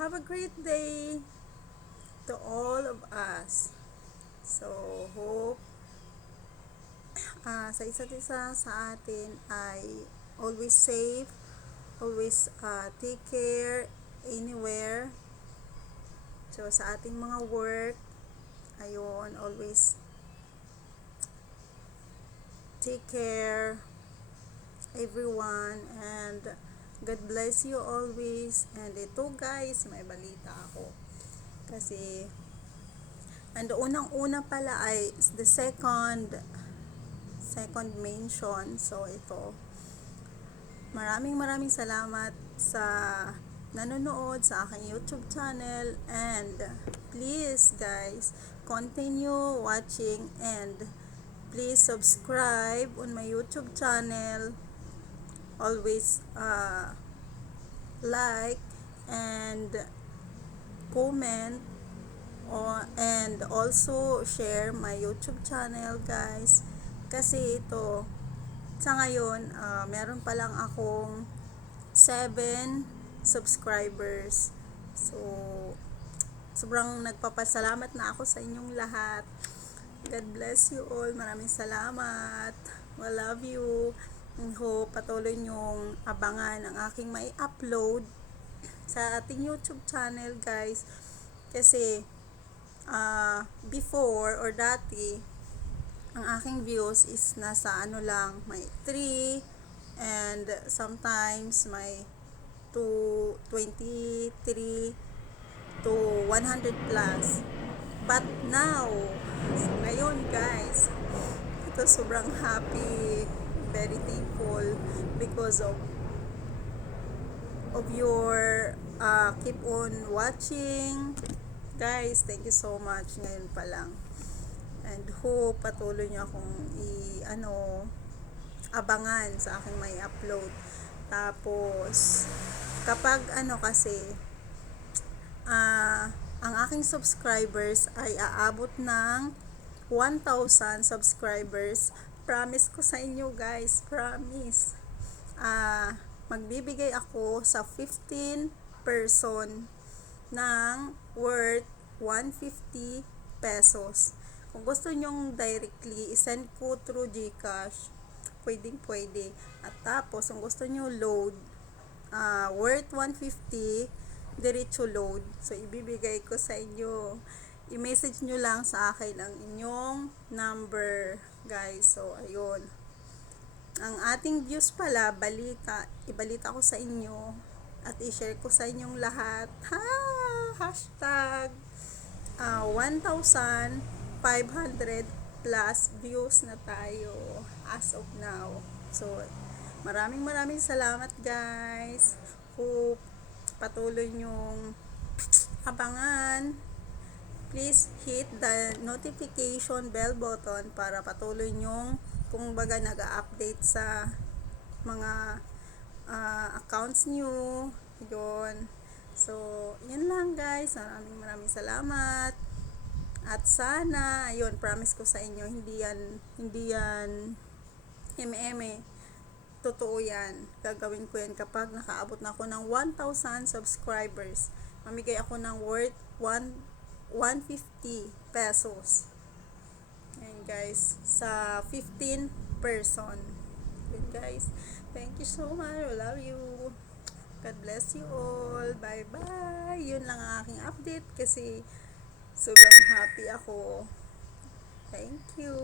Have a great day to all of us. So, hope sa isa't isa sa atin ay always safe, always take care anywhere. So, sa ating mga work, ayun, always take care everyone and God bless you always. And ito guys, may balita ako. Kasi, and unang-una pala ay the second mention. So, ito, maraming salamat sa nanonood sa aking YouTube channel, and please guys, continue watching and please subscribe on my YouTube channel. Always like and comment and also share my YouTube channel guys, kasi ito sa ngayon meron pa lang akong 7 subscribers. So sobrang nagpapasalamat na ako sa inyong lahat. God bless you all. Maraming salamat. I love you. And hope patuloy nyong abangan ang aking may upload sa ating YouTube channel guys. Kasi before or dati, ang aking views is nasa lang, may 3 and sometimes may 23 to 100 plus. But now, ngayon guys, ito sobrang happy, very thankful because of your keep on watching. Guys, thank you so much ngayon pa lang. And hope patuloy niyo akong abangan sa aking may upload. Tapos kapag kasi ang aking subscribers ay aabot ng 1,000 subscribers, promise ko sa inyo guys, promise, magbibigay ako sa 15 person ng worth 150 pesos. Kung gusto nyong directly isend ko through GCash, pwede. At tapos kung gusto nyo load worth 150, diretso load. So ibibigay ko sa inyo, i-message nyo lang sa akin ang inyong number guys. So ayun, ang ating views pala, ibalita ko sa inyo at i-share ko sa inyong lahat. Hashtag 1,500 plus views na tayo as of now. So maraming salamat guys. Hope patuloy nyong abangan. Please hit the notification bell button para patuloy nyong kung baga nag-update sa mga accounts nyo. Yun. So, yun lang guys. Maraming salamat. At sana, ayun, promise ko sa inyo, hindi yan eme. Totoo yan. Gagawin ko yan kapag nakaabot na ako ng 1,000 subscribers. Mamigay ako ng worth 150 pesos. Ayan guys, sa 15 person. Yun guys. Thank you so much. I love you. God bless you all. Bye-bye. Yun lang ang aking update kasi sobrang happy ako. Thank you.